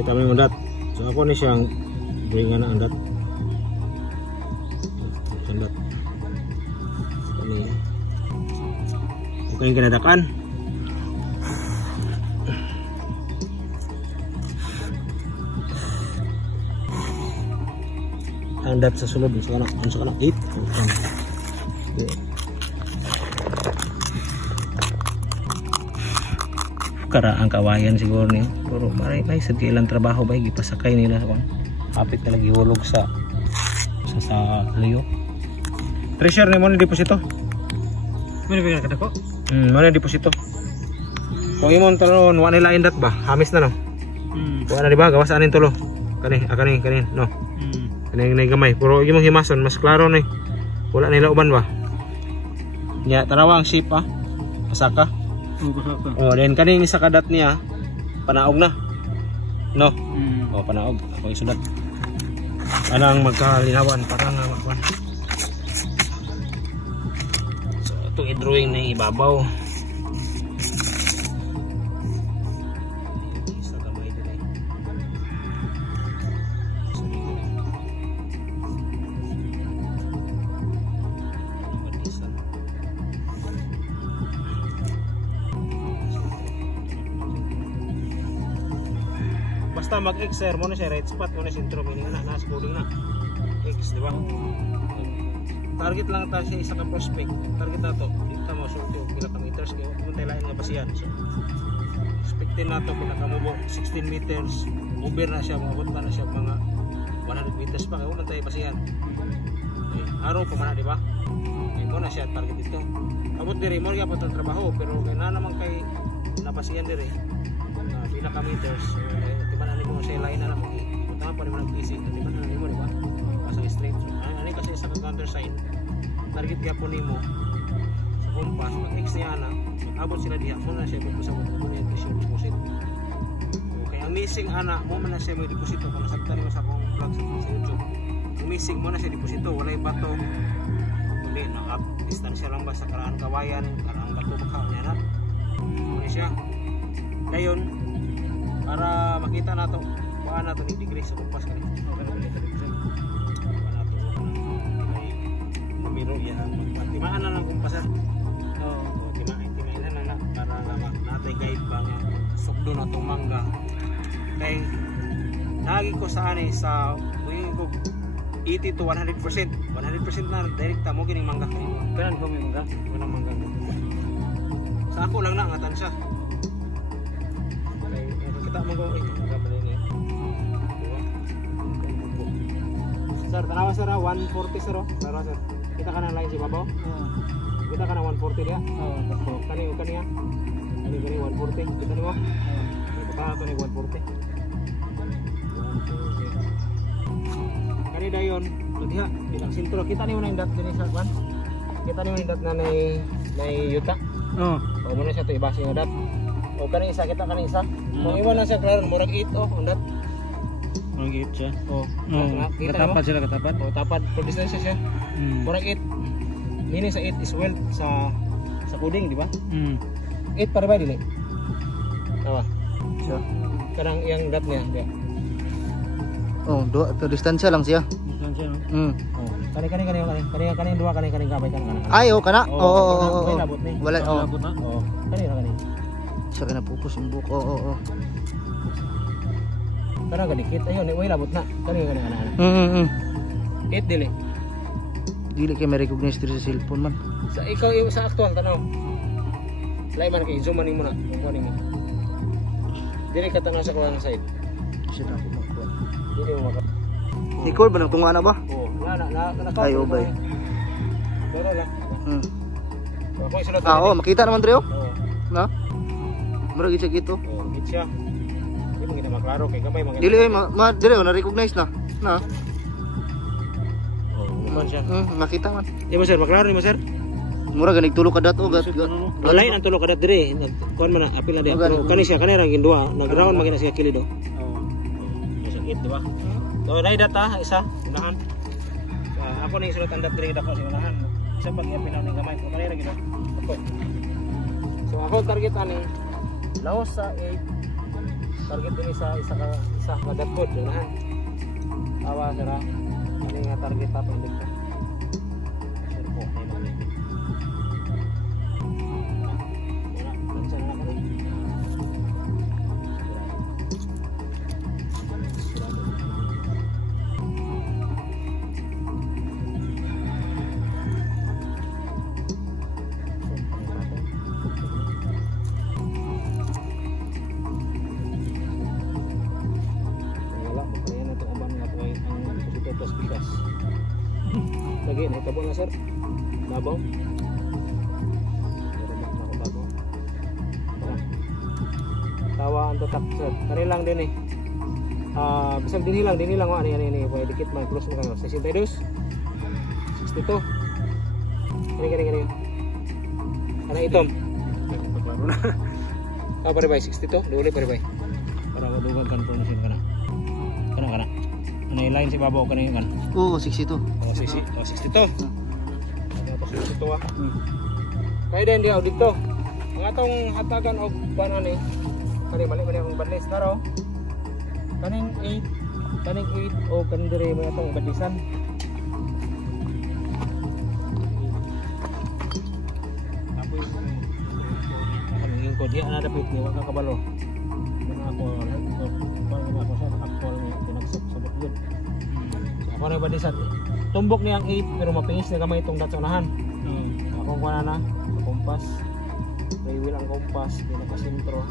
kita mo yung andat. So ako ni siyang bringan na andat. Andat. Okay yung kinadakan. Andat sa sulod sa kanak 8. Kara ang kawayan siguro niyo. Pero may ilang trabaho ba gipasakay nila sa kapit na lagi hulog sa layo. Treasure ni mo ni deposito. Muna ba kada ko? Mana deposito. Kung imong taron wa nila indat ba? Hamis na no. Wa na di ba gawas anin tulo. Kani no. Kani gamay. Pero imong himason mas klaro ni. Wala nila uban ba? Nya tanawa ang ship ah. Pasaka. Oh, then kaning isa kadat niya panaog na. No. Oh, panaog. Ako isudat. Anang magkalinawan para nga makwan. So, ito i-drawing na ibabaw. Isa kamay dire. Basta mag-X mo na siya, right spot mo na sentro, meaning na nasa coding na X, di ba? Target lang tayo siya isa ka prospect. Target na to, dito mo sulti o pila ka meters kayo, kung tayo lain nga basihan. So, expectin na to, pila ka mubo 16 meters, over na siya, mabot pa na siya mga 100 meters pa, kaya kung tayo basihan. Okay. Araw pa man, di ba? Okay, mo na siya, target dito. Abot diri, mo rin po itong trabaho, pero kaya na naman kay nabasihan diri. Pinaka meters, tiba na mo siya line na lang punta pa naman nag-PC, tiba na mo di ba? Pasang straight. So, ani kasi sa counter sign, target gyapon nimo sa compass, mag-X niya na, abot sila diha, mo na siya magpasabot mo na yung deposit. Okay, ang missing ana, mo man na siya may deposito kung nasabta nimo sa akong vlog sa YouTube. Ang missing mo na siya deposito, walay bato. Kundi naka distansya lang ba sa karaan kawayan, karaan bato baka niya na. Muna siya. Ngayon, para makita nato kuha nato ni degree sa kumpas kani. Okay na balita degree. Kuha nato kay numero yan magtimaan na lang kumpas. Oo, timain na para natay guide ba nga sukdo na tong mangga. Kay lagi ko sa ani sa tuwing ko 80 to 100%. 100% na direkta mo kining mangga kay. Kanan ko may mangga, wala mangga. Sa ako lang na ngatan siya. Kita mo go ini. Sir, tanawa sir 140 sir. Tara sir. Kita ka na line si babaw? Kita ka na 140 dia? Oo, kani ya. Kani 140. Kita ni mo? Kita ka ni 140. Kani dayon, diha bilang sintro. Kita ni mo na indat dinhi sa kwan. Kita ni mo indat na nay yuta. Oo. O mo na siya to ibase nga dat. O kaning isa kita kaning isa. Kung iwan lang siya klaro, murag 8 oh, undat. Murag 8 siya. Oh. Katapat sila katapat. Oh, tapat for distance siya. Murag 8. Meaning sa 8 is well sa coding, di ba? 8 para ba dili? Tawa. Siya. Karang yang dat niya, dia. Oh, to distansya lang siya. Distansya no. Oh. Kani dua kani gamay kan kana. Ay, oh kana. Oo. Wala oh. Oh. Kani. Siya ka na focus yung buko. Oo. Para gadikit ayun, way labot na. Kani ana. 8 dili. Dili kay ma-recognize diri sa cellphone man. Sa ikaw sa actual tanaw. Lay man kay zoom man nimo na. Kunin mo. Dili ka tanaw sa kuan side. Siya na ko makuha. Dili mo maka. Nicole ba nang tunga na ba? Oo. Na. Ay, obay. Doro lang. Ako isulod. Oo, makita naman dre oh. Oo. Na? Murag siya gito. Oh, git siya. Di mo gina maklaro kay gamay mga. Dili dire na recognize na. Na. Oh, man siya. Makita man. Di mo sir, maklaro ni mo sir. Mura ganig tulo ka dato gat. Lain ang tulo ka dat dire. Kuan man apil na di. Pero kani siya kanira gindua, naground magina siya kilido. Oo. Siya git di ba? So dai data isa, unahan. Ako ni isulat ang dat dire dako sa unahan. Isa pag apil na gamay ko kanira gid. Ako. So ako target ani laos sa 8 target din isa ka dapod unahan. Tawa sira. Ini nga target apa indik ka. Sir po ay magnet. Wala, kansa na ako rin. Lagi na itabo na sir. Babaw. Tawa ang tatak sir. Kani lang din eh. Bisag din hilang ani pwede dikit man close mo kayo. 62. 62. Kani. Ana itom. Pare bay 62. Duli pare bay. Para madugang kan pronunciation kana. Kana. Ano yung line si babaw kanina kan? Oo, 62. Oh, 62. Ano 62 ah. Kaya din dia dito. Ang atong hatagan og banan ni. Kani mali ang badlis naro. Kaning 8 o kaning dire mo atong badlisan. Tapos ang ko dia ana dapat ni wa ka kabalo. Ako ako sa actual tinagsabot yun. So ako na badisan. Tumbok niya ang 8 pero mapingis na kamay itong datsunahan. Akong kuha na sa kompas. May wheel ang kompas, pinakasintro.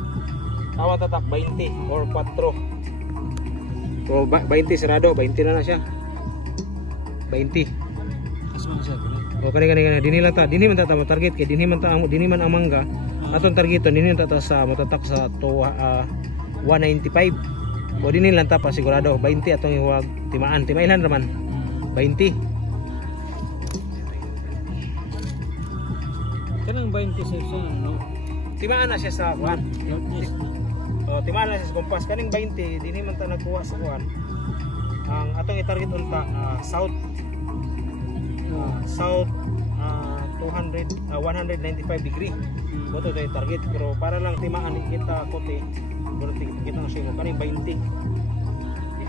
Tawa tatak 20 or 4. So 20 sarado, 20 na siya. 20. Asma sa kani. O kani dinhi lang ta, dinhi man ta target kay dinhi man ang mangga. Atong targeton dinhi ta sa matatak sa 195. O dinhi lang ta pa sigurado 20 atong iwag timaan. Timailan raman. 20. Kanang 20 section no. Timaan na siya sa 1. O timaan na siya sa kompas. Kaning 20 dinhi man ta nagkuha sa 1. Ang atong i-target unta south 195 degree. Boto tayo target pero para lang timaan kita kote. Pero kita na siya mo kaning 20.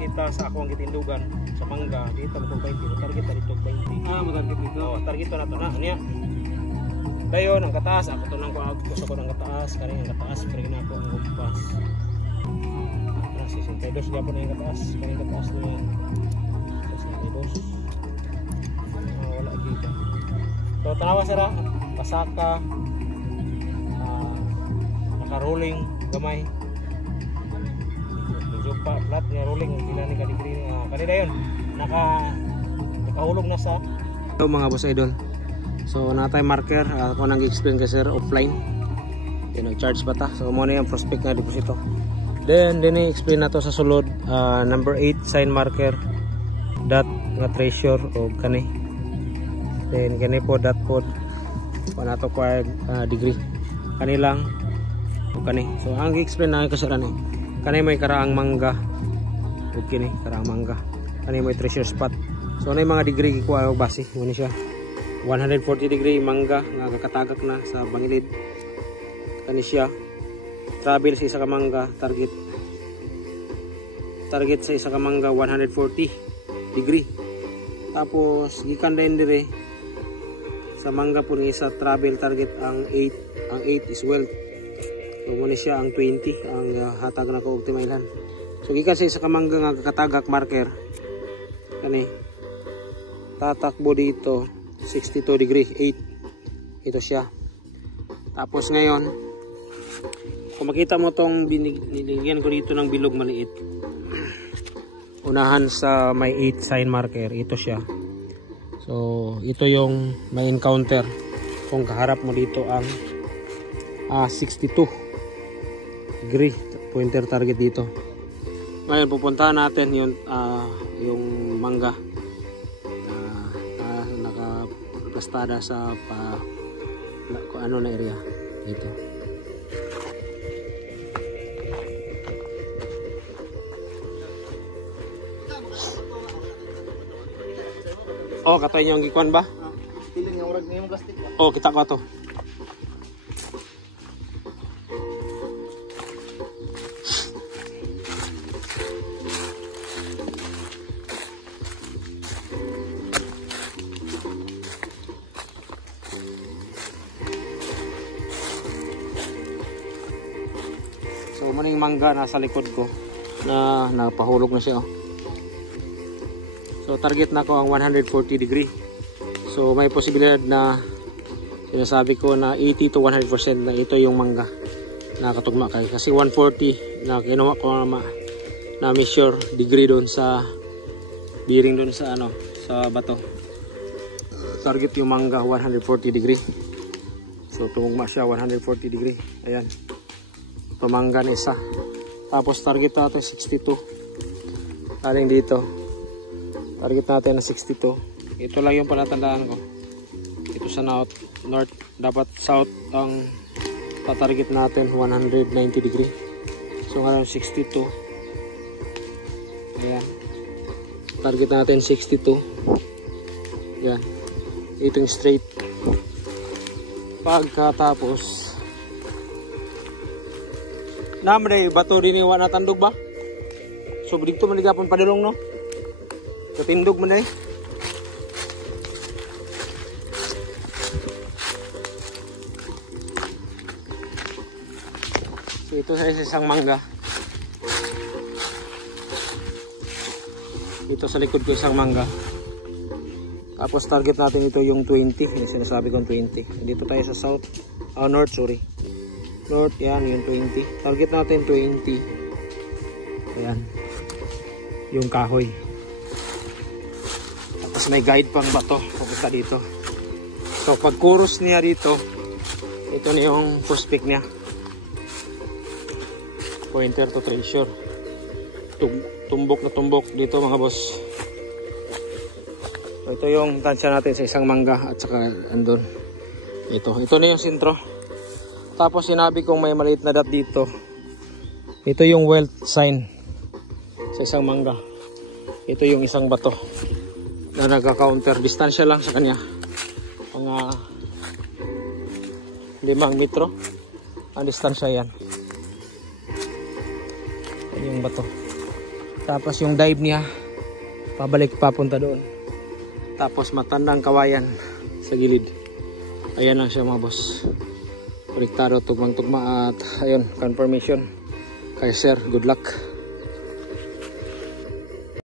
Kita sa ako ang gitindugan sa mangga dito mo 20 target dito 20. Matarget dito. Target to na to na niya. Dayon ang kataas ako to nang kuso ko ng kataas kaning ang kataas pero ginako ang kumpas. Transisi 62 gyapon ang kataas kaning kataas niya. 62. Wala gid. So tanawa sira pasaka naka-rolling gamay. Medyo flat nga rolling pila ni kadigri kanila yon nakahulog na sa mga boss idol. So natay marker ako nang explain kay sir offline. Nag-charge pa ta. So mo na yung prospect nga deposito. Then explain nato sa sulod number 8 sign marker dot nga treasure o kani. Then kani po dot po nato ko degree kanilang o kani. So ang explain na kasi ran kani may karaang mangga o kini karaang mangga kani may treasure spot. So na mga degree ko og base mo ni siya 140 degree mangga nga kakatagak na sa bangilid kani siya travel sa isa ka mangga target sa isa ka mangga 140 degree. Tapos gikan din dire sa mangga po ni isa travel target ang 8 is well. So mo ni siya ang 20 ang hatag na ko optimailan. So gikan sa isa ka mangga nga kakatagak marker kani tatakbo dito 62 degree 8 ito siya. Tapos ngayon kung makita mo tong binigyan ko dito ng bilog maliit unahan sa may 8 sign marker ito siya. So ito yung may encounter kung kaharap mo dito ang 62 degree pointer target dito. Ngayon pupuntahan natin yung mangga nakaplastada sa kung ano na area dito. Oh, katay niyo ang gikuan ba? Piling nga urag nimo plastic. Oh, kita ko to. mangga nasa likod ko na napahulog na siya. Oh. So target na ko ang 140 degree. So may posibilidad na sinasabi ko na 80 to 100% na ito yung mangga na katugma kay. Kasi 140 na kinuha ko na measure degree doon sa bearing doon sa ano, sa bato. Target yung mangga 140 degree. So tumugma siya 140 degree. Ayan. Pamangga na isa. Tapos target natin 62. Aling dito. Target natin na 62. Ito lang yung palatandaan ko. Ito sa north. Dapat south ang tatarget natin 190 degree. So ngayon 62. Ayan. Target natin 62. Ayan. Itong straight. Pagkatapos naman bato din iwan natandog ba? So dito maligapon padulong no? Katindog man eh. So ito sa isang mangga. Ito sa likod ko isang mangga. Tapos target natin ito yung 20. Yung sinasabi kong 20. Dito tayo sa south. North, sorry. North, yan, yung 20. Target natin 20. Ayan. Yung kahoy. Tapos may guide pang bato. Pupunta dito. So, pag chorus niya dito, ito na yung first pick niya. Pointer to treasure. Tumbok na tumbok dito mga boss. So, ito yung tansya natin sa isang mangga at saka andun. Ito na yung sentro. Tapos sinabi kong may maliit na dot dito. Ito yung wealth sign sa isang mangga. Ito yung isang bato na nagka-counter. Distansya lang sa kanya. Mga 5 metro. Ang distansya yan. Yan yung bato. Tapos yung dive niya pabalik papunta doon. Tapos matandang kawayan sa gilid. Ayan lang siya mga boss. Konektado tugmang-tugma at ayun, confirmation kay sir. Good luck.